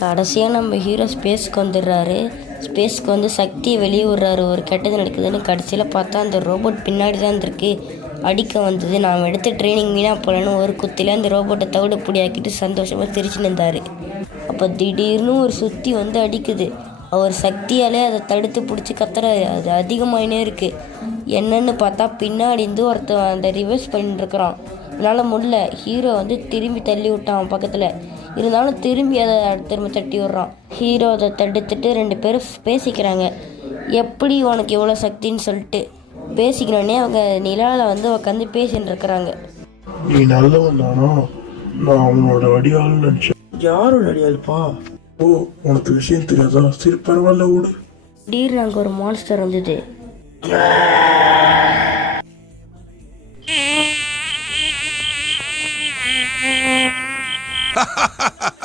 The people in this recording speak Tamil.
கடைசியாக நம்ம ஹீரோ ஸ்பேஸ்க்கு வந்துடுறாரு. ஸ்பேஸ்க்கு வந்து சக்தியை வெளியே விடுறாரு. ஒரு கெட்டது நடக்குதுன்னு கடைசியில் பார்த்தா அந்த ரோபோட் பின்னாடி தான் இருந்திருக்கு. அடிக்க வந்தது. நான் எடுத்த ட்ரைனிங் வீணாக போகலன்னு ஒரு குத்தில அந்த ரோபோட்டை தவிட பொடியாக்கிட்டு சந்தோஷமாக சிரிச்சு நின்றார். அப்போ திடீர்னு ஒரு சுற்றி வந்து அடிக்குது. அவர் சக்தியாலே அதை தடுத்து பிடிச்சி கத்துறாரு. அது அதிகமாயினே இருக்குது. என்னன்னு பார்த்தா பின்னாடி இருந்து ஒருத்தன் அந்த ரிவர்ஸ் பண்ணிட்டு இருக்கிறான். என்னால் முடியல. ஹீரோ வந்து திரும்பி தள்ளி விட்டான் அவன் பக்கத்தில். இருந்தாலும் திரும்பி அதை திரும்ப தட்டி விட்றான். ஹீரோ அதை தடுத்துட்டு 2 பேரும் பேசிக்கிறாங்க. எப்படி உனக்கு இவ்வளோ சக்தின்னு சொல்லிட்டு பேசிக்கிறோன்னே அவங்க நிலாவில் வந்து உட்காந்து பேசின்னு இருக்கிறாங்க. நீ நல்லவன் தானா? நான் அவனோட அடியாள்னு நினைச்சேன். யாரோட அடியாளுப்பா? ஓ, உனக்கு விஷயம் தெரியாதா? சரி பரவாயில்ல விடு. திடீர்னு அங்கே ஒரு மான்ஸ்டர் வந்தது. Ha ha ha ha!